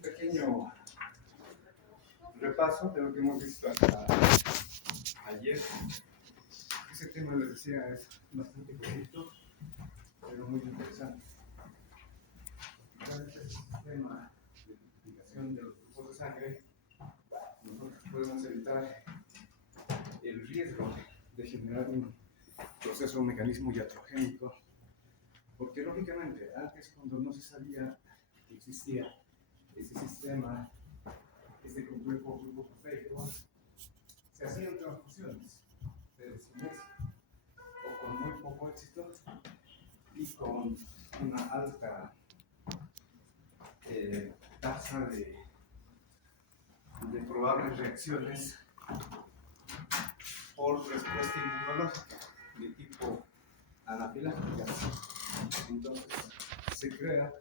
un pequeño repaso de lo que hemos visto hasta ayer. Ese tema, les decía, es bastante cortito, pero muy interesante. Gracias a este sistema de identificación de los grupos de sangre, nosotros podemos evitar el riesgo de generar un proceso, un mecanismo iatrogénico, porque lógicamente antes, cuando no se sabía que existía ese sistema, este complejo grupo proteico, se hacían transfusiones, pero sin éxito, o con muy poco éxito y con una alta tasa de probables reacciones por respuesta inmunológica de tipo anafiláctica. Entonces se crea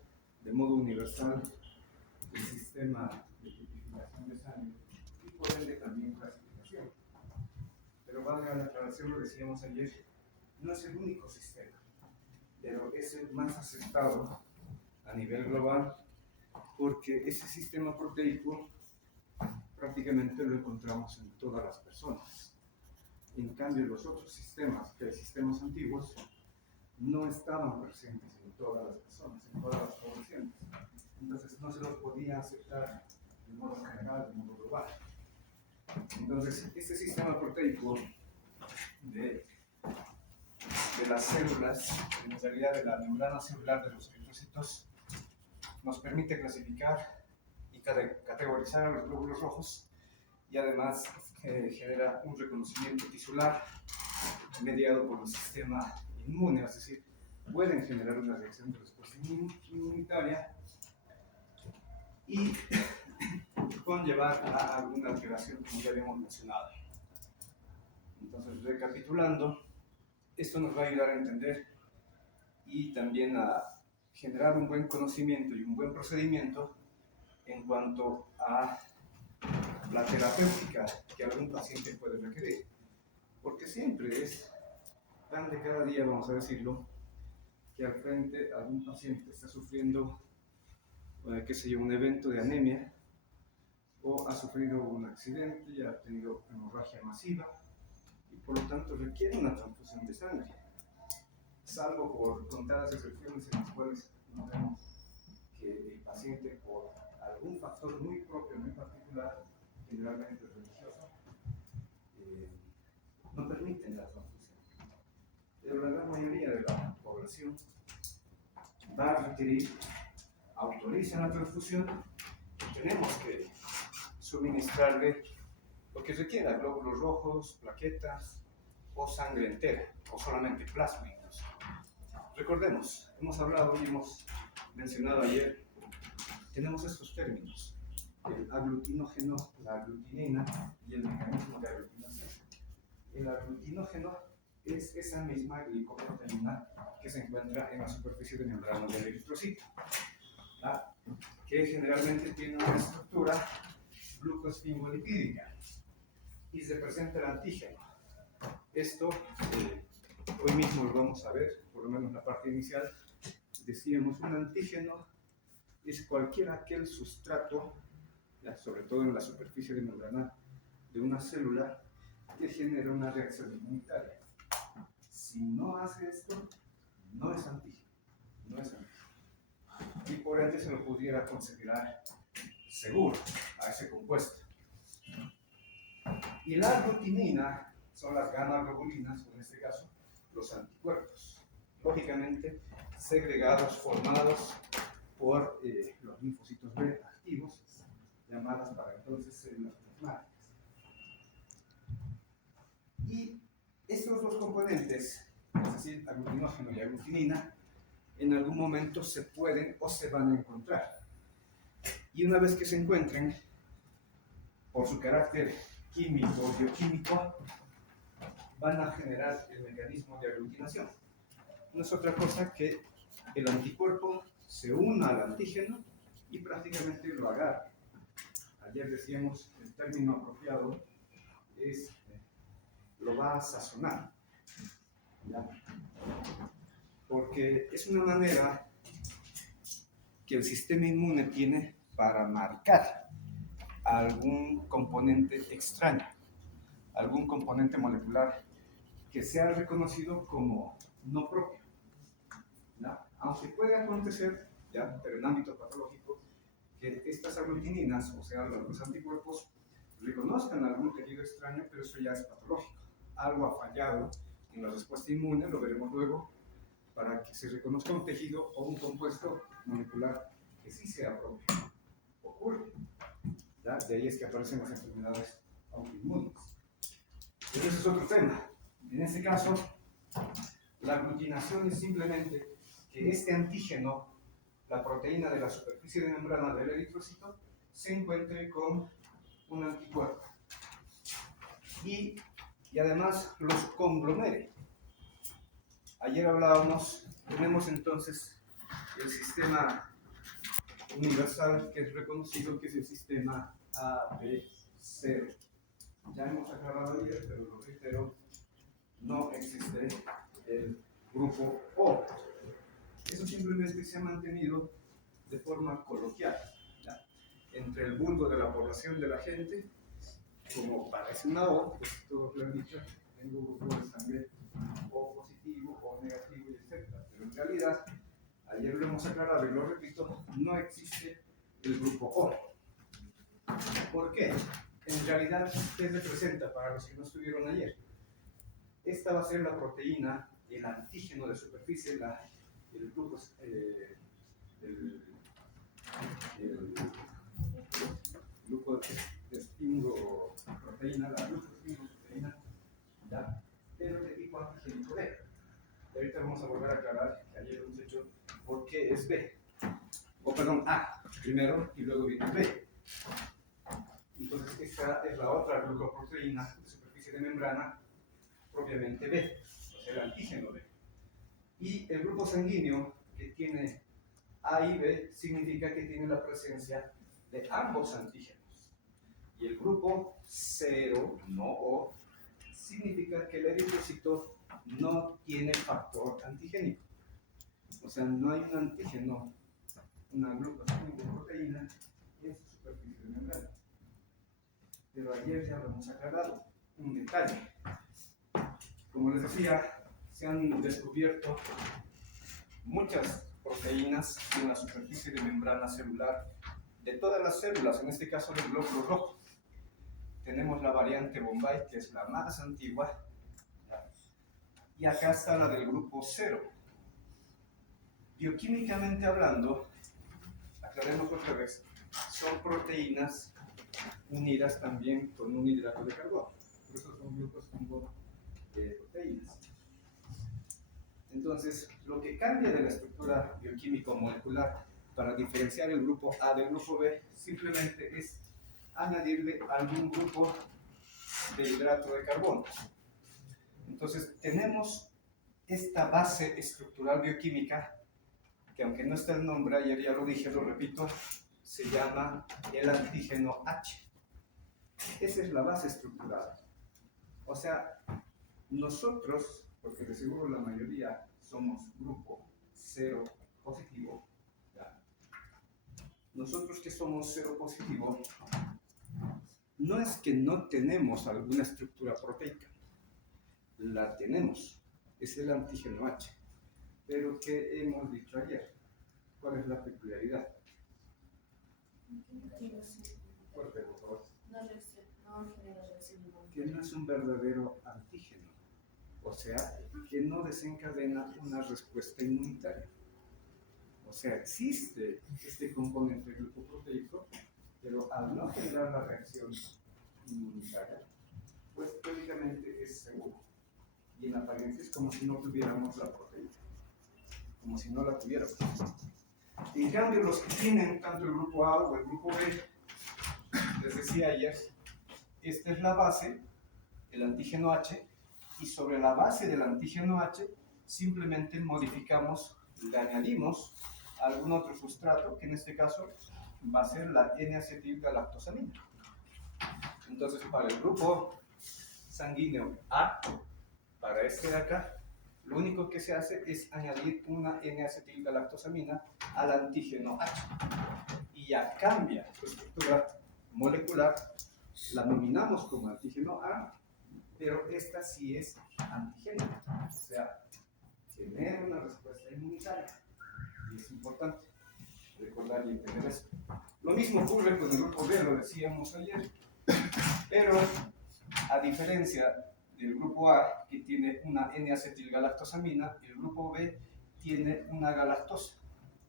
de modo universal el sistema de tipificación de sangre y por ende también clasificación. Pero valga la aclaración, lo decíamos ayer, no es el único sistema, pero es el más aceptado a nivel global, porque ese sistema proteico prácticamente lo encontramos en todas las personas. En cambio, los otros sistemas, que hay sistemas antiguos, no estaban presentes en todas las personas, en todas las poblaciones. Entonces no se los podía aceptar de modo general, de modo global. Entonces, este sistema proteico de las células, en realidad de la membrana celular de los eritrocitos, nos permite clasificar y categorizar a los glóbulos rojos y además genera un reconocimiento tisular mediado por el sistema inmune, es decir, pueden generar una reacción de respuesta inmunitaria y conllevar a alguna alteración, como ya habíamos mencionado. Entonces, recapitulando, esto nos va a ayudar a entender y también a generar un buen conocimiento y un buen procedimiento en cuanto a la terapéutica que algún paciente puede requerir, porque siempre es pan de cada día, vamos a decirlo, que al frente algún paciente está sufriendo, qué sé yo, un evento de anemia, o ha sufrido un accidente y ha tenido hemorragia masiva, y por lo tanto requiere una transfusión de sangre, salvo por contadas excepciones en las cuales no vemos que el paciente, por algún factor muy propio, muy particular, generalmente religioso, no permiten la transfusión. Pero la gran mayoría de la población va a requerir, autorizan la transfusión, y tenemos que suministrarle lo que requiera: glóbulos rojos, plaquetas o sangre entera, o solamente plasma incluso. Recordemos, hemos hablado y hemos mencionado ayer, tenemos estos términos: el aglutinógeno, la aglutinina y el mecanismo de aglutinación. El aglutinógeno es esa misma glicoproteína que se encuentra en la superficie de membrana del eritrocito, que generalmente tiene una estructura glucosfingolipídica y representa el antígeno. Esto hoy mismo lo vamos a ver, por lo menos la parte inicial. Decíamos, un antígeno es aquel sustrato, sobre todo en la superficie de membrana de una célula, que genera una reacción inmunitaria. Si no hace esto, no es antígeno, no es antígeno. Y por ende se lo pudiera considerar seguro a ese compuesto. Y la aglutinina son las gamma-globulinas, o en este caso, los anticuerpos, lógicamente segregados, formados por los linfocitos B activos, llamadas para entonces células plasmáticas. Y estos dos componentes, es decir, aglutinógeno y aglutinina, en algún momento se pueden o se van a encontrar. Y una vez que se encuentren, por su carácter químico o bioquímico, van a generar el mecanismo de aglutinación. No es otra cosa que el anticuerpo se una al antígeno y prácticamente lo agarre. Ayer decíamos, el término apropiado es lo va a sazonar, ¿ya? Porque es una manera que el sistema inmune tiene para marcar algún componente extraño, algún componente molecular que sea reconocido como no propio, ¿ya? Aunque puede acontecer, ¿ya? Pero en ámbito patológico, que estas aglutininas, o sea, los anticuerpos, reconozcan algún tejido extraño, pero eso ya es patológico. Algo ha fallado en la respuesta inmune, lo veremos luego, para que se reconozca un tejido o un compuesto molecular que sí sea propio. Ocurre, ¿ya? De ahí es que aparecen las enfermedades autoinmunes. Pero ese es otro tema. En este caso, la aglutinación es simplemente que este antígeno, la proteína de la superficie de membrana del eritrocito, se encuentre con un anticuerpo y además los conglomere. Ayer hablábamos, tenemos entonces el sistema universal que es reconocido, que es el sistema AB0. Ya hemos aclarado ayer, pero lo reitero, no existe el grupo O. Eso simplemente se ha mantenido de forma coloquial, ¿ya? Entre el vulgo de la población de la gente, como parece una O, pues todos lo han dicho, tengo grupo de sangre O positivo, O negativo, etc. Pero en realidad, ayer lo hemos aclarado y lo repito, no existe el grupo O. ¿Por qué? En realidad, ¿qué representa para los que no estuvieron ayer? Esta va a ser la proteína, el antígeno de superficie, el grupo, el grupo de espingoproteína, la glucoespingoproteína, ¿ya? Pero de tipo antigénico B. Y ahorita vamos a volver a aclarar que ayer hemos hecho por qué es B. O perdón, A primero y luego viene B. Entonces esta es la otra glucoproteína de superficie de membrana propiamente B, o sea el antígeno B. Y el grupo sanguíneo que tiene A y B significa que tiene la presencia de ambos antígenos. Y el grupo 0, no O, significa que el eritrocito no tiene factor antigénico. O sea, no hay un antígeno, una glucoproteína en su superficie de membrana. Pero ayer ya lo hemos aclarado. Un detalle. Como les decía, se han descubierto muchas proteínas en la superficie de membrana celular de todas las células, en este caso del glóbulo rojo. Tenemos la variante Bombay, que es la más antigua, y acá está la del grupo 0. Bioquímicamente hablando, aclaremos otra vez, son proteínas unidas también con un hidrato de carbono. Por eso son grupos de proteínas. Entonces, lo que cambia de la estructura bioquímico-molecular para diferenciar el grupo A del grupo B simplemente es añadirle algún grupo de hidrato de carbono. Entonces, tenemos esta base estructural bioquímica que, aunque no está el nombre, ayer ya lo dije, lo repito, se llama el antígeno H. Esa es la base estructural. O sea, nosotros, porque de seguro la mayoría somos grupo 0 positivo, ¿ya? Nosotros que somos 0 positivo, no es que no tenemos alguna estructura proteica, la tenemos, es el antígeno H. Pero ¿qué hemos dicho ayer? ¿Cuál es la peculiaridad? Fuerte, por favor. Que no es un verdadero antígeno, o sea, que no desencadena una respuesta inmunitaria. O sea, existe este componente glucoproteico, pero al no generar la reacción inmunitaria, pues teóricamente es seguro. Y en apariencia es como si no tuviéramos la proteína, como si no la tuviéramos. En cambio, los que tienen tanto el grupo A o el grupo B, les decía ayer, esta es la base, el antígeno H, y sobre la base del antígeno H simplemente modificamos, le añadimos algún otro sustrato, que en este caso va a ser la N-acetilgalactosamina. Entonces, para el grupo sanguíneo A, para este de acá, Lo único que se hace es añadir una N-acetilgalactosamina al antígeno H y ya cambia su estructura molecular. La nominamos como antígeno A, pero esta sí es antigénica, o sea, genera una respuesta inmunitaria. Y es importante recordar y entender eso. Lo mismo ocurre con el grupo B, lo decíamos ayer, pero a diferencia del grupo A, que tiene una N-acetilgalactosamina, el grupo B tiene una galactosa.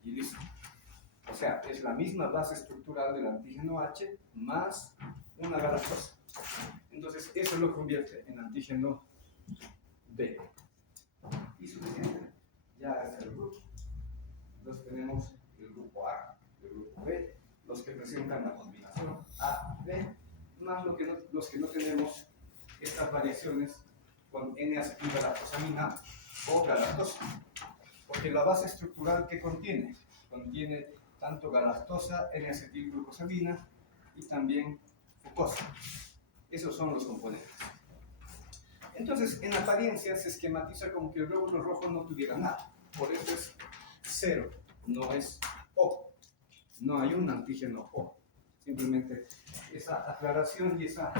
Y listo. O sea, es la misma base estructural del antígeno H más una galactosa. Entonces, eso lo convierte en antígeno B. Y suficiente. Ya está el grupo. Entonces tenemos el grupo A, el grupo B, los que presentan la combinación A-B, más los que no tenemos estas variaciones con N-acetilgalactosamina o galactosa. Porque la base estructural que contiene tanto galactosa, N-acetilglucosamina y también fucosa. Esos son los componentes. Entonces, en apariencia se esquematiza como que el glóbulo rojo no tuviera nada. Por eso es 0, no es O. No hay un antígeno O. Simplemente esa aclaración y esa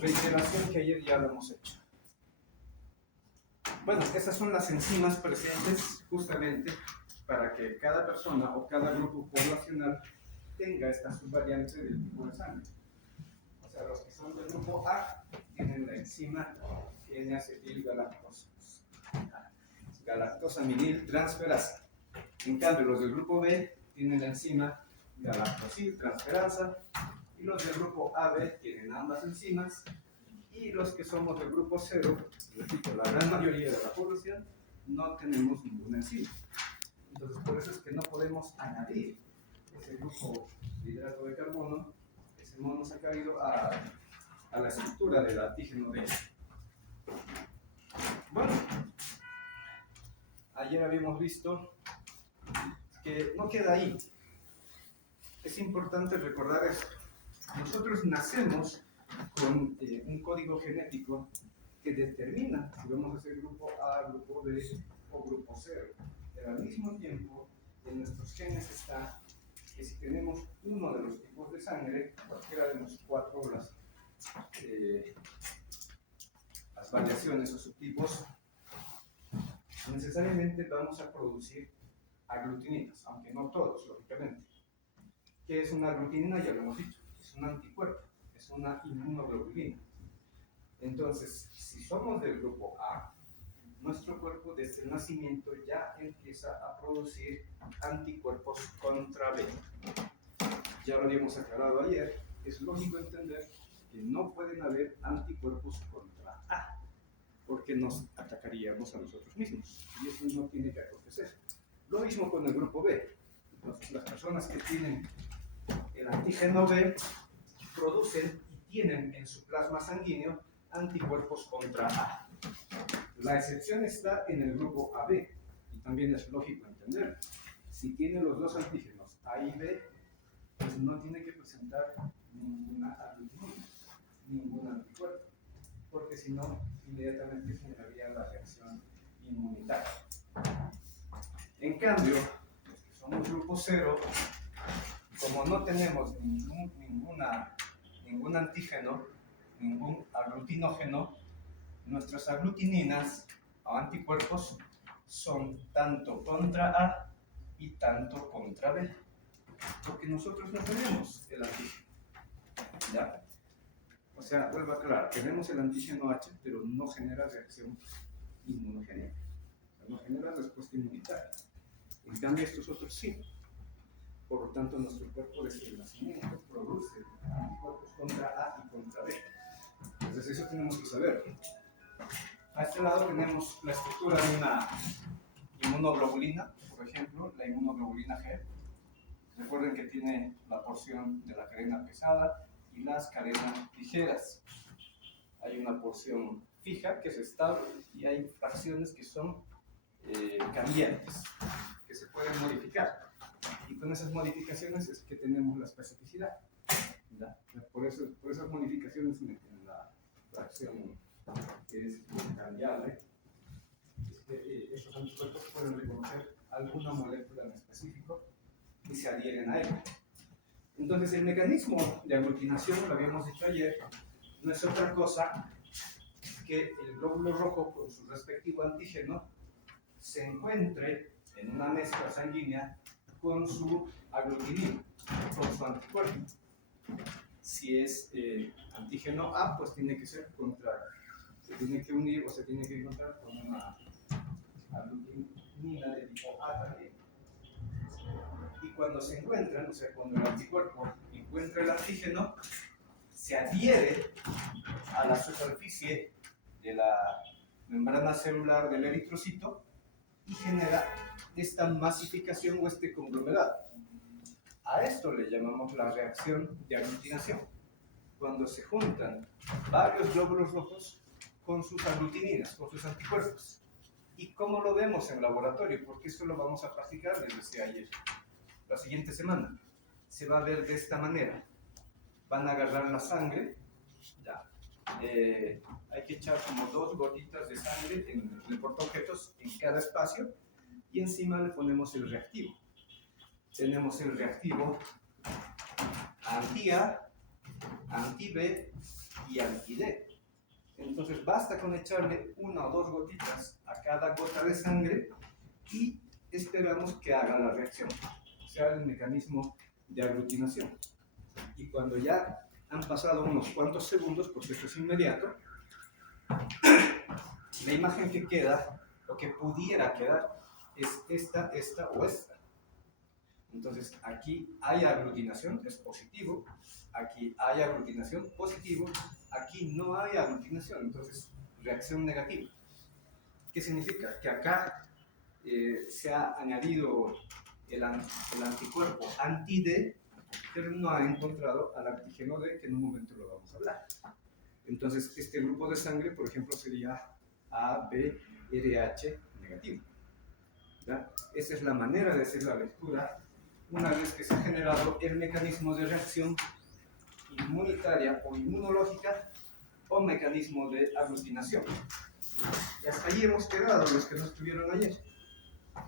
reiteración que ayer ya lo hemos hecho. Bueno, estas son las enzimas presentes justamente para que cada persona o cada grupo poblacional tenga esta subvariante del tipo de sangre. O sea, los que son del grupo A tienen la enzima N-acetilgalactosa, galactosaminil transferasa. En cambio, los del grupo B tienen la enzima galactosil transferasa, y los del grupo AB tienen ambas enzimas, y los que somos del grupo 0, repito, la gran mayoría de la población, no tenemos ninguna enzima. Entonces, por eso es que no podemos añadir ese grupo de hidrato de carbono, ese monosacárido, a la estructura del antígeno B. Bueno, ayer habíamos visto que no queda ahí. Es importante recordar esto. Nosotros nacemos con un código genético que determina si vamos a ser grupo A, grupo B o grupo 0. Pero al mismo tiempo, en nuestros genes está que si tenemos uno de los tipos de sangre, cualquiera de los 4 las variaciones o subtipos, necesariamente vamos a producir aglutininas, aunque no todos, lógicamente. ¿Qué es una aglutinina? Ya lo hemos dicho, es un anticuerpo, es una inmunoglobulina. Entonces, si somos del grupo A, nuestro cuerpo desde el nacimiento ya empieza a producir anticuerpos contra B. Ya lo habíamos aclarado ayer, es lógico entender que no pueden haber anticuerpos contra A, porque nos atacaríamos a nosotros mismos, y eso no tiene que acontecer. Lo mismo con el grupo B. Entonces, las personas que tienen el antígeno B producen y tienen en su plasma sanguíneo anticuerpos contra A. La excepción está en el grupo AB, y también es lógico entender. Si tiene los dos antígenos A y B, pues no tiene que presentar ninguna aglutinina, ningún anticuerpo, porque si no, inmediatamente generaría la reacción inmunitaria. En cambio, los que somos grupo 0, como no tenemos ningún antígeno, ningún aglutinógeno, nuestras aglutininas o anticuerpos son tanto contra A y tanto contra B, porque nosotros no tenemos el antígeno. ¿Ya? O sea, vuelvo a aclarar, tenemos el antígeno H, pero no genera reacción inmunogénica, o sea, no genera respuesta inmunitaria. En cambio, estos otros sí. Por lo tanto, nuestro cuerpo desde el nacimiento produce anticuerpos contra A y contra B. Entonces, eso tenemos que saber. A este lado tenemos la estructura de una inmunoglobulina, por ejemplo, la inmunoglobulina G. Recuerden que tiene la porción de la cadena pesada y las cadenas ligeras. Hay una porción fija que es estable y hay fracciones que son cambiantes, que se pueden modificar. Y con esas modificaciones es que tenemos la especificidad. ¿Ya? Por esas modificaciones meten la fracción que es cambiable, que pueden reconocer alguna molécula en específico y se adhieren a ella. Entonces, el mecanismo de aglutinación, lo habíamos dicho ayer, no es otra cosa que el glóbulo rojo con su respectivo antígeno se encuentre en una mezcla sanguínea con su aglutinina, con su anticuerpo. Si es antígeno A, pues tiene que ser contrario. Se tiene que unir o se tiene que encontrar con una aglutinina de tipo A también. Y cuando se encuentran, o sea, cuando el anticuerpo encuentra el antígeno, se adhiere a la superficie de la membrana celular del eritrocito y genera esta masificación o este conglomerado. A esto le llamamos la reacción de aglutinación, cuando se juntan varios glóbulos rojos con sus aglutininas, con sus anticuerpos. ¿Y cómo lo vemos en laboratorio? Porque esto lo vamos a practicar, les decía ayer. La siguiente semana se va a ver de esta manera. Van a agarrar la sangre, ya. Hay que echar como 2 gotitas de sangre en el portaobjetos en cada espacio y encima le ponemos el reactivo. Tenemos el reactivo anti-A, anti-B y anti-D. Entonces basta con echarle 1 o 2 gotitas a cada gota de sangre y esperamos que haga la reacción, o sea, el mecanismo de aglutinación. Y cuando ya han pasado unos cuantos segundos, porque esto es inmediato, la imagen que queda, o que pudiera quedar, es esta, esta o esta. Entonces, aquí hay aglutinación, es positivo. Aquí hay aglutinación, positivo. Aquí no hay aglutinación, entonces, reacción negativa. ¿Qué significa? Que acá se ha añadido el anticuerpo anti-D, pero no ha encontrado al antígeno D, que en un momento lo vamos a hablar. Entonces, este grupo de sangre, por ejemplo, sería ABRH negativo. ¿Ya? Esa es la manera de hacer la lectura una vez que se ha generado el mecanismo de reacción inmunitaria o inmunológica o mecanismo de aglutinación. Y hasta ahí hemos quedado los que no estuvieron ayer.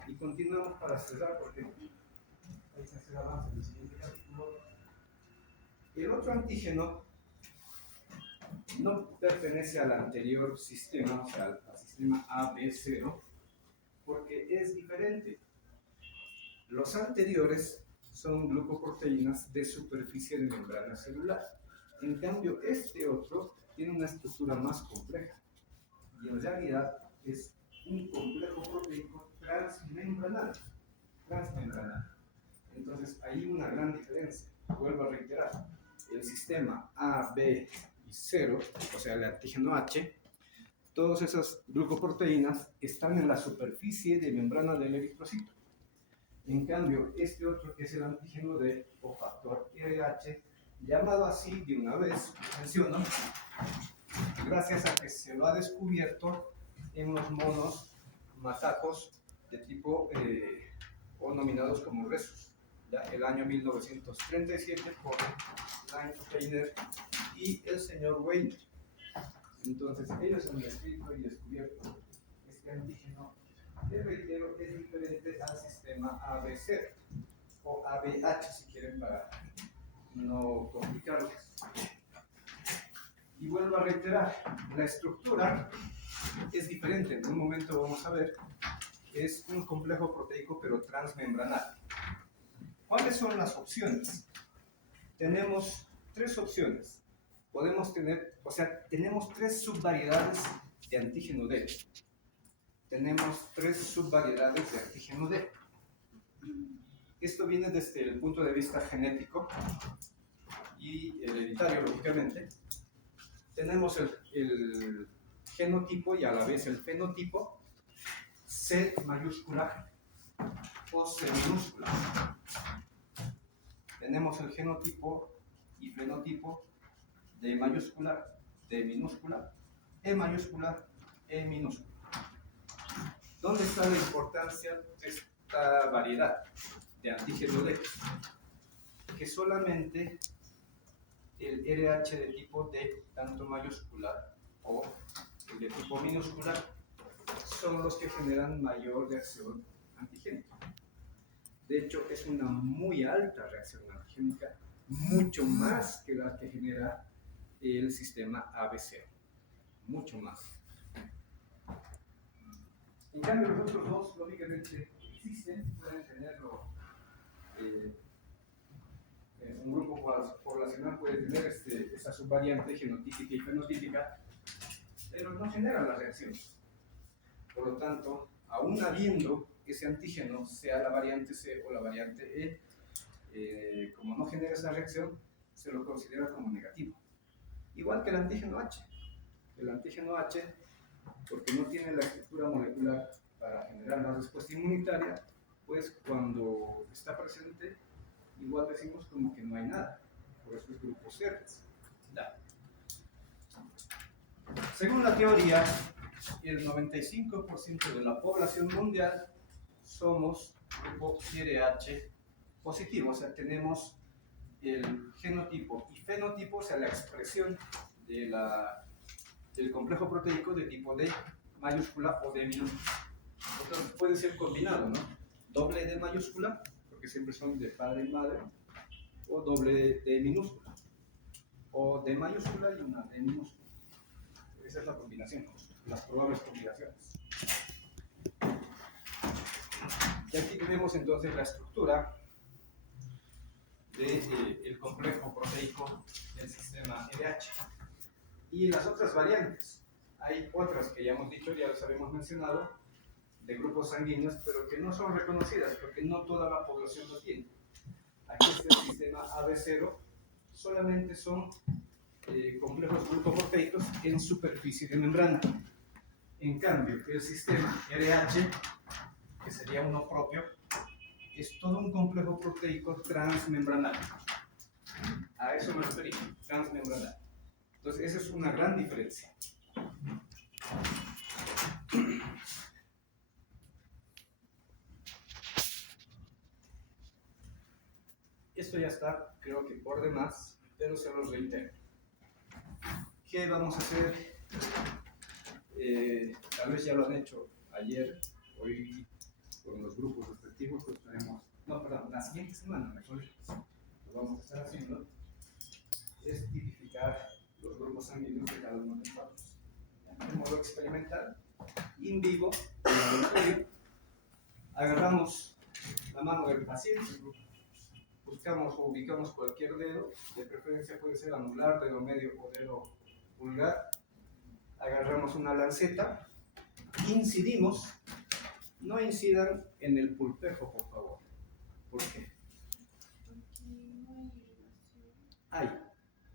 Y continuamos para cerrar porque hay que hacer avance en el siguiente capítulo. El otro antígeno no pertenece al anterior sistema, o sea, al sistema AB0, porque es diferente. Los anteriores son glucoproteínas de superficie de membrana celular. En cambio, este otro tiene una estructura más compleja. Y en realidad es un complejo proteico transmembranal. Entonces, hay una gran diferencia. Vuelvo a reiterar. El sistema A, B y 0, o sea, el antígeno H, todas esas glucoproteínas están en la superficie de membrana del eritrocito. En cambio, este otro, que es el antígeno D o factor RH, llamado así de una vez, menciono, gracias a que se lo ha descubierto en los monos macacos de tipo o nominados como rhesus, ya el año 1937 por Kleiner y el señor Weiner. Entonces, ellos han escrito y descubierto este antígeno. Les reitero, es diferente al sistema ABC o ABH, si quieren, para no complicarles. Y vuelvo a reiterar, la estructura es diferente. En un momento vamos a ver, es un complejo proteico pero transmembranal. ¿Cuáles son las opciones? Tenemos 3 opciones. Podemos tener, o sea, tenemos 3 subvariedades de antígeno D. Tenemos 3 subvariedades de antígeno D. Esto viene desde el punto de vista genético y hereditario, lógicamente. Tenemos el genotipo y a la vez el fenotipo C mayúscula o C minúscula. Tenemos el genotipo y fenotipo D mayúscula, D minúscula, E mayúscula, E minúscula. ¿Dónde está la importancia de esta variedad de antígeno D? Que solamente el RH de tipo D, tanto mayúscula o el de tipo minúscula, son los que generan mayor reacción antigénica. De hecho, es una muy alta reacción antigénica, mucho más que la que genera el sistema ABC, mucho más. En cambio, los otros dos, lógicamente, existen, pueden tenerlo. Un grupo poblacional puede tener esa subvariante genotípica y fenotípica, pero no generan la reacción. Por lo tanto, aún habiendo ese antígeno, sea la variante C o la variante E, como no genera esa reacción, se lo considera como negativo. Igual que el antígeno H. El antígeno H, porque no tiene la estructura molecular para generar la respuesta inmunitaria, pues cuando está presente, igual decimos como que no hay nada. Por eso es grupo cero. Según la teoría, el 95% de la población mundial somos grupo RH positivo, o sea, tenemos el genotipo y fenotipo, o sea, la expresión de del complejo proteico de tipo D mayúscula o D minúscula. Entonces puede ser combinado, ¿no? Doble D mayúscula, porque siempre son de padre y madre, o doble D minúscula, o D mayúscula y una D minúscula. Esa es la combinación, las probables combinaciones. Y aquí tenemos entonces la estructura del complejo proteico del sistema LH. Y las otras variantes. Hay otras que ya hemos dicho, ya las habíamos mencionado, de grupos sanguíneos, pero que no son reconocidas porque no toda la población lo tiene. Aquí está el sistema AB0, solamente son complejos glucoproteicos en superficie de membrana. En cambio, el sistema RH, que sería uno propio, es todo un complejo proteico transmembranal. A eso me referí, transmembranal. Entonces, esa es una gran diferencia. Esto ya está, creo que por demás, pero se los reitero. ¿Qué vamos a hacer? Tal vez ya lo han hecho ayer, hoy, con los grupos respectivos, pues tenemos, no, perdón, la siguiente semana, mejor, lo vamos a estar haciendo, es tipificar los grupos sanguíneos de cada uno de nosotros. De modo experimental, in vivo, en el laboratorio, agarramos la mano del paciente, buscamos o ubicamos cualquier dedo, de preferencia puede ser anular, dedo medio o dedo pulgar, agarramos una lanceta, incidimos, no incidan en el pulpejo, por favor. ¿Por qué? Hay,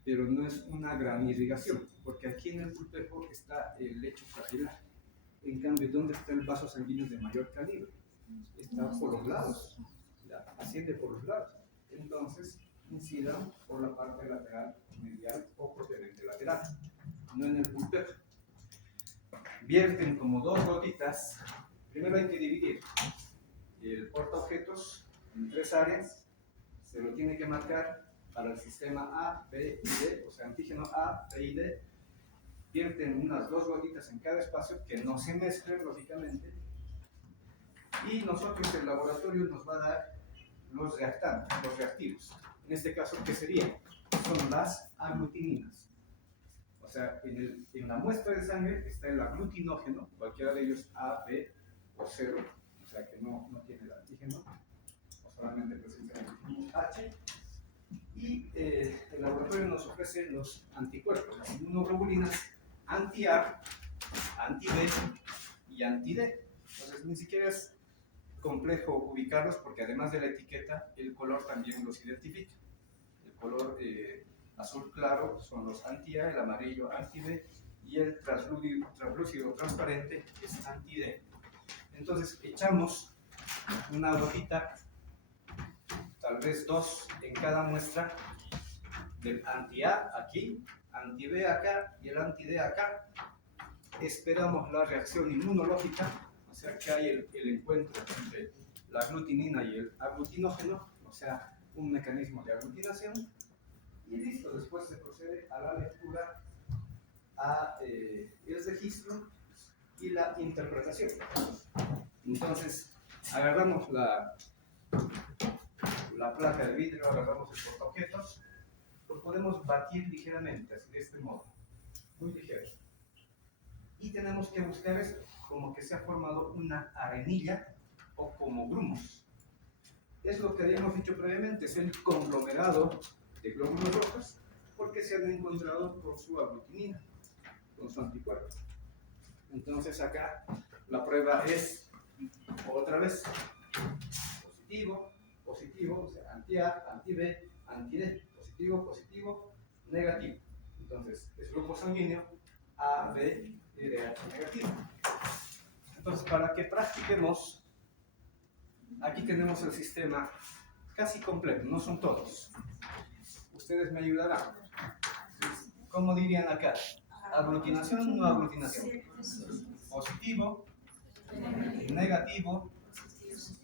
pero no es una gran irrigación, porque aquí en el pulpejo está el lecho capilar. En cambio, ¿dónde está el vaso sanguíneo de mayor calibre? Está por los lados, asciende por los lados. Entonces, incidan por la parte lateral, medial o propiamente lateral, no en el pulpejo. Vierten como dos gotitas. Primero hay que dividir el portaobjetos en tres áreas. Se lo tiene que marcar para el sistema A, B y D, o sea, antígeno A, B y D. Vierten unas dos gotitas en cada espacio que no se mezclen, lógicamente. Y nosotros, el laboratorio, nos va a dar los reactantes, los reactivos. En este caso, ¿qué serían? Son las aglutininas. O sea, en la muestra de sangre está el aglutinógeno, cualquiera de ellos A, B o 0, o sea que no tiene el antígeno, o solamente presenta el antígeno H. Y el laboratorio nos ofrece los anticuerpos, las inmunoglobulinas anti-A, anti-B y anti-D. Entonces, ni siquiera es complejo ubicarlos porque además de la etiqueta, el color también los identifica. El color azul claro son los anti-A, el amarillo anti-B y el translúcido transparente es anti-D. Entonces echamos una gotita, tal vez dos en cada muestra, del anti-A aquí, anti-B acá y el anti-D acá. Esperamos la reacción inmunológica, o sea que hay el encuentro entre la aglutinina y el aglutinógeno, o sea, un mecanismo de aglutinación. Y listo, después se procede a la lectura, a el registro y la interpretación. Entonces, agarramos la placa de vidrio, agarramos el portaobjetos, lo podemos batir ligeramente, así de este modo, muy ligero. Y tenemos que buscar esto, como que se ha formado una arenilla o como grumos. Es lo que habíamos dicho previamente, es el conglomerado de glóbulos rojos, porque se han encontrado con su aglutinina, con su anticuerpo. Entonces acá la prueba es, otra vez, positivo, positivo, o sea, anti-A, anti-B, anti-D, positivo, positivo, negativo. Entonces, es grupo sanguíneo A, B, RH negativo. Entonces, para que practiquemos, aquí tenemos el sistema casi completo, no son todos. Ustedes me ayudarán. ¿Cómo dirían acá? ¿Aglutinación o no aglutinación? Positivo, negativo,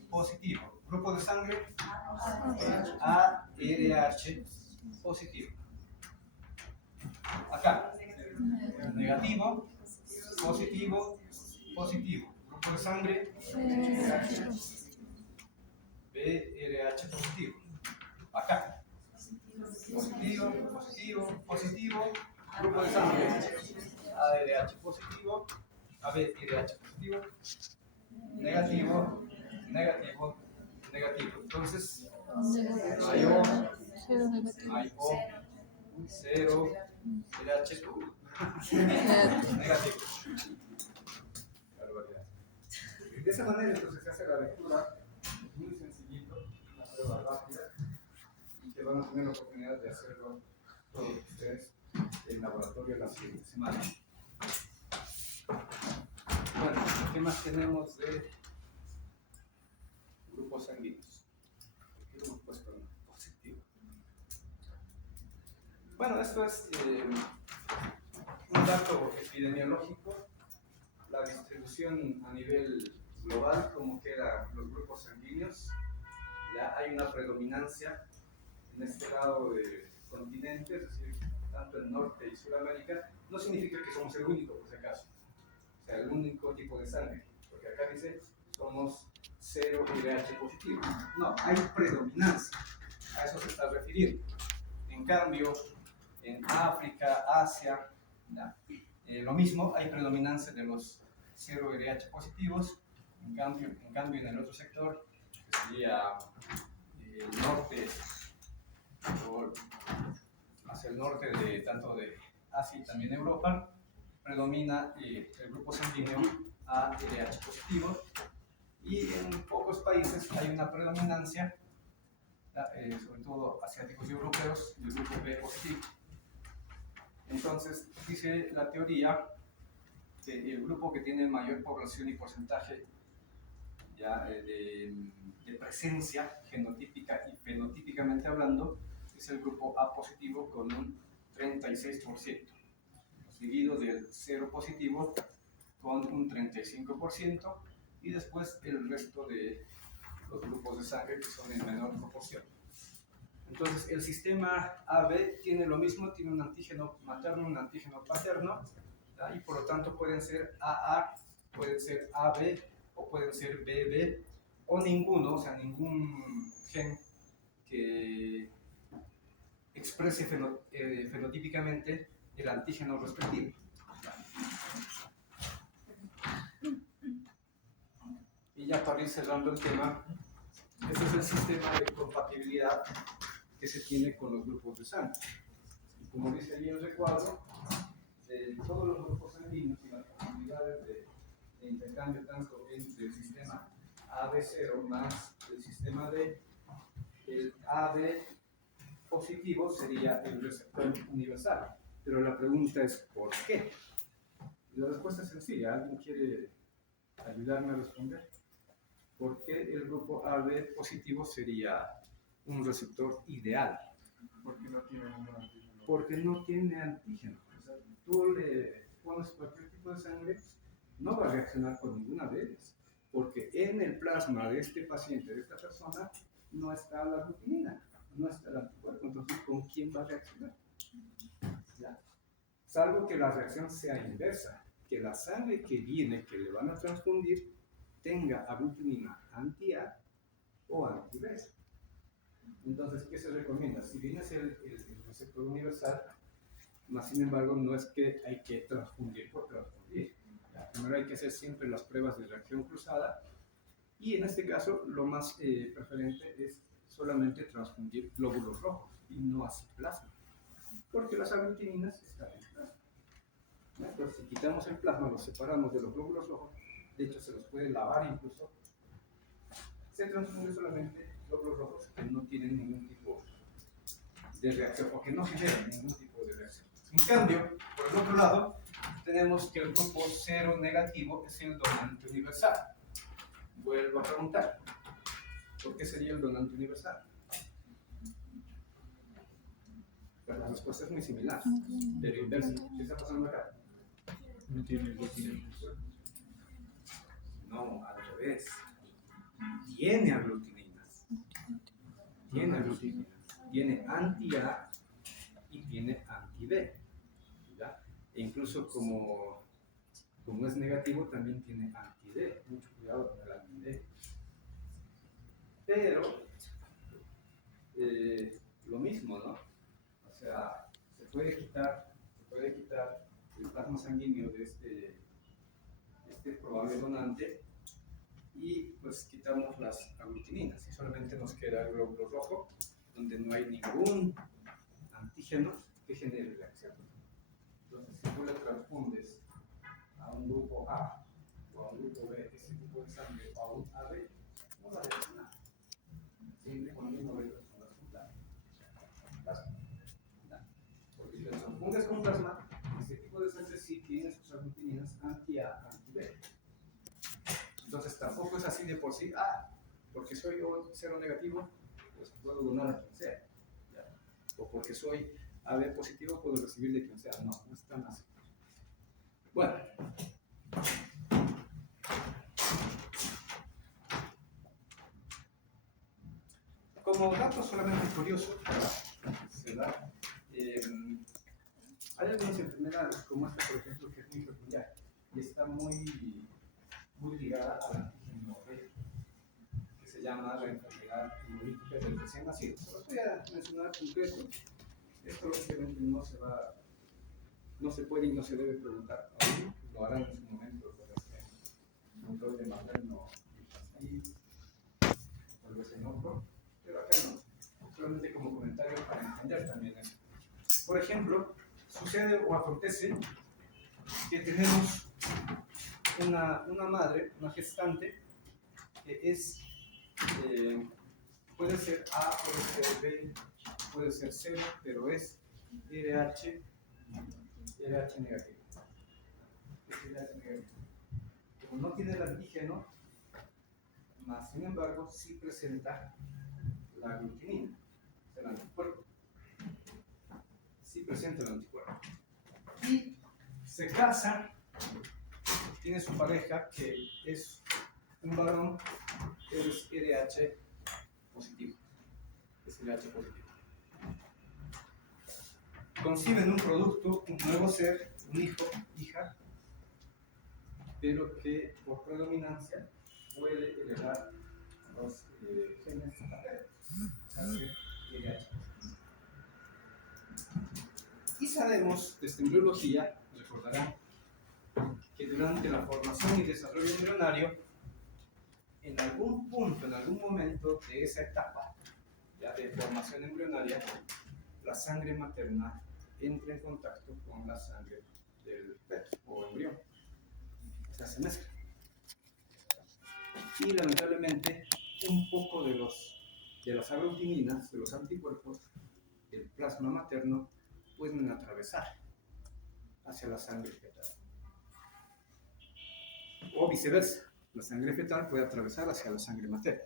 positivo. Grupo de sangre ARH positivo. Acá, negativo, positivo, positivo. Grupo de sangre BRH positivo. Acá, positivo, positivo, positivo. Grupo de sangre ARH positivo, ABRH positivo, negativo, negativo, negativo. Entonces, hay O, hay O, 0, RH negativo. De esa manera entonces se hace la lectura muy sencillito, una prueba rápida, y que van a tener la oportunidad de hacerlo todos ustedes en el laboratorio la siguiente semana. Bueno, ¿qué más tenemos de grupos sanguíneos? Aquí lo hemos puesto en positivo. Bueno, esto es un dato epidemiológico, la distribución a nivel global, como quedan los grupos sanguíneos. Ya hay una predominancia en este lado del continente, es decir, tanto en Norte y Sudamérica. No significa que somos el único, por si acaso, o sea, el único tipo de sangre, porque acá dice somos 0 RH positivo. No, hay predominancia, a eso se está refiriendo. En cambio, en África, Asia, lo mismo, hay predominancia de los 0 RH positivos. En cambio, en el otro sector, que sería el norte, o hacia el norte de tanto de Asia y también Europa, predomina el grupo sanguíneo ARH positivo, y en pocos países hay una predominancia, sobre todo asiáticos y europeos, del grupo B positivo. Entonces, dice la teoría que el grupo que tiene mayor población y porcentaje ya, de presencia genotípica y fenotípicamente hablando es el grupo A positivo con un 36%, seguido del 0 positivo con un 35%, y después el resto de los grupos de sangre que son en menor proporción. Entonces, el sistema AB tiene lo mismo, tiene un antígeno materno, un antígeno paterno, ¿ya? Y por lo tanto pueden ser AA, pueden ser AB, o pueden ser BB, o ninguno, o sea, ningún gen que exprese fenotípicamente el antígeno respectivo. Y ya para ir cerrando el tema, este es el sistema de compatibilidad que se tiene con los grupos de sangre. Y como dice ahí el recuadro, de todos los grupos sanguíneos y las posibilidades de intercambio tanto entre el sistema AB0 más el sistema D, el AB positivo sería el receptor universal. Pero la pregunta es ¿por qué? Y la respuesta es sencilla. ¿Alguien quiere ayudarme a responder? ¿Por qué el grupo AB positivo sería un receptor ideal? Porque no tiene ningún antígeno. Porque no tiene antígeno. O sea, tú le pones cualquier tipo de sangre, no va a reaccionar con ninguna de ellas. Porque en el plasma de este paciente, de esta persona, no está la glutamina, no está el anticuerpo. Entonces, ¿con quién va a reaccionar? ¿Ya? Salvo que la reacción sea inversa, que la sangre que viene, que le van a transfundir, tenga aglutinina anti-A o anti-B. Entonces, ¿qué se recomienda? Si bien es el receptor universal, más sin embargo, no es que hay que transfundir por transfundir. Primero hay que hacer siempre las pruebas de reacción cruzada y en este caso lo más preferente es solamente transfundir glóbulos rojos y no así plasma, porque las aglutininas están en plasma. Entonces, si quitamos el plasma, los separamos de los glóbulos rojos, de hecho se los puede lavar incluso, se transfunde solamente glóbulos rojos que no tienen ningún tipo de reacción o que no generan ningún tipo de reacción. En cambio, por el otro lado, tenemos que el grupo cero negativo es el donante universal. Vuelvo a preguntar, ¿por qué sería el donante universal? Pero la respuesta es muy similar, pero inversa. ¿Qué está pasando acá? No tiene aglutinina. No, al revés. Tiene aglutininas. Tiene aglutininas. Tiene anti-A y tiene anti-B. E incluso como es negativo, también tiene anti-D. Mucho cuidado con el anti-D. Pero, lo mismo, ¿no? O sea, se puede quitar el plasma sanguíneo de este probable donante y pues quitamos las aglutininas y solamente nos queda el glóbulo rojo, donde no hay ningún antígeno que genere reacción. Entonces, si tú le transfundes a un grupo A o a un grupo B ese tipo de sangre o a un AB, no va a hacer nada. Siempre con el mismo reacción plasma. Porque si le transfundes con plasma, ese tipo de sangre sí tiene sus aglutininas anti-A, anti-B. Entonces tampoco es así de por sí, porque soy cero negativo, pues puedo donar a quien sea. ¿Ya? O porque soy AB positivo, puedo recibir de quien sea. No, no es tan así. Bueno. Como dato solamente curioso, ¿verdad? Hay algunas enfermedades, como esta, por ejemplo, que es muy peculiar y está muy ligada al antígeno B, que se llama la enfermedad inmunológica del recién nacido. Solo voy a mencionar concreto. Esto lógicamente no se puede y no se debe preguntar aún, lo harán en su momento con este control de materno infantil, tal vez en otro, pero acá no, solamente como comentario para entender también eso. Por ejemplo, sucede o acontece que tenemos una madre, una gestante, que es, puede ser A, puede ser B, puede ser C, pero es RH negativo. Como no tiene el antígeno, más sin embargo, sí presenta la aglutinina, el anticuerpo. Sí presenta el anticuerpo. Y se casa, tiene su pareja que es un varón, que es RH positivo. Es RH positivo. Conciben un producto, un nuevo ser, un hijo, hija, pero que por predominancia puede heredar los genes paternos, RH. Y sabemos, desde embriología, recordarán, que durante la formación y desarrollo embrionario, en algún punto, en algún momento de esa etapa ya de formación embrionaria, la sangre materna entra en contacto con la sangre del feto o embrión. O sea, se mezcla. Y lamentablemente, un poco de las aglutininas, de los anticuerpos, del plasma materno, pueden atravesar hacia la sangre fetal. O viceversa, la sangre fetal puede atravesar hacia la sangre materna,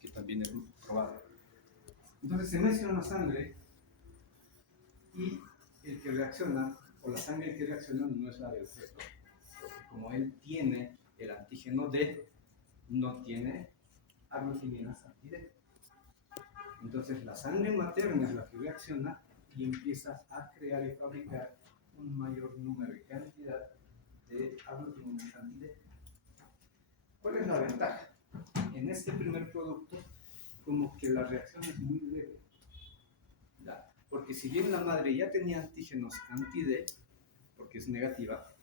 que también es probable. Entonces se mezcla la sangre y el que reacciona, o la sangre que reacciona, no es la del feto, porque como él tiene el antígeno D, no tiene aglutininas anti-D. Entonces la sangre materna es la que reacciona y empieza a crear y fabricar un mayor número y cantidad de aglutinación anti-D. ¿Cuál es la ventaja? En este primer producto, como que la reacción es muy leve. ¿Ya? Porque si bien la madre ya tenía antígenos anti-D, porque es negativa,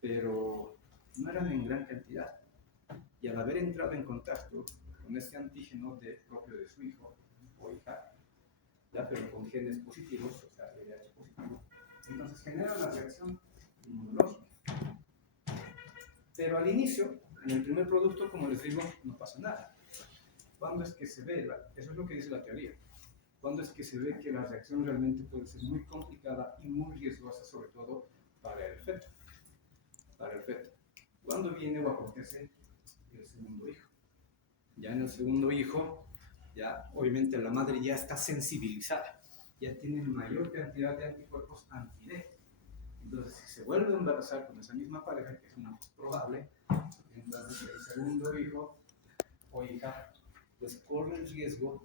pero no eran en gran cantidad. Y al haber entrado en contacto con este antígeno propio de su hijo o hija, ¿ya? Pero con genes positivos, o sea, RH positivo, entonces genera la reacción inmunológica. Pero al inicio, en el primer producto, como les digo, no pasa nada. ¿Cuándo es que se ve? Eso es lo que dice la teoría. ¿Cuándo es que se ve que la reacción realmente puede ser muy complicada y muy riesgosa, sobre todo para el feto? Para el feto. ¿Cuándo viene o acontece el segundo hijo? Ya en el segundo hijo, ya obviamente la madre ya está sensibilizada, ya tiene mayor cantidad de anticuerpos anti-D. Entonces, si se vuelve a embarazar con esa misma pareja, que es una probable, entonces el segundo hijo o hija pues corre el riesgo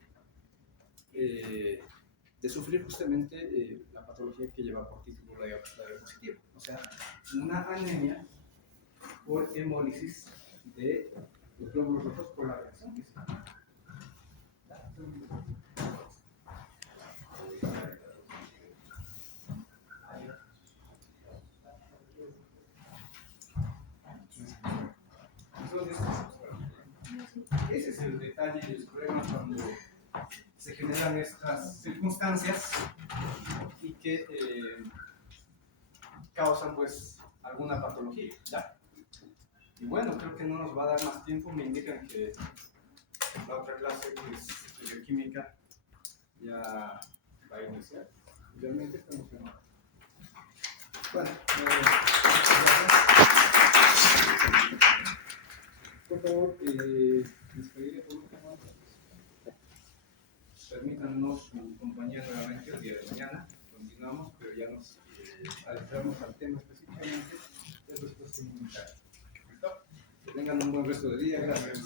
de sufrir justamente la patología que lleva por título la positivo, o sea, una anemia por hemólisis de los glóbulos rojos por la reacción que se da. Ese es el detalle y el problema cuando se generan estas circunstancias y que causan pues alguna patología, ¿ya? Y bueno, creo que no nos va a dar más tiempo, me indican que la otra clase, que es de bioquímica, ya va a iniciar. Realmente estamos en hora. Bueno, por favor, les pediría por último, permítanos su compañía nuevamente el día de mañana. Continuamos, pero ya nos adentramos al tema específicamente de respuesta inmunitaria. ¿Listo? Que tengan un buen resto de día. Gracias.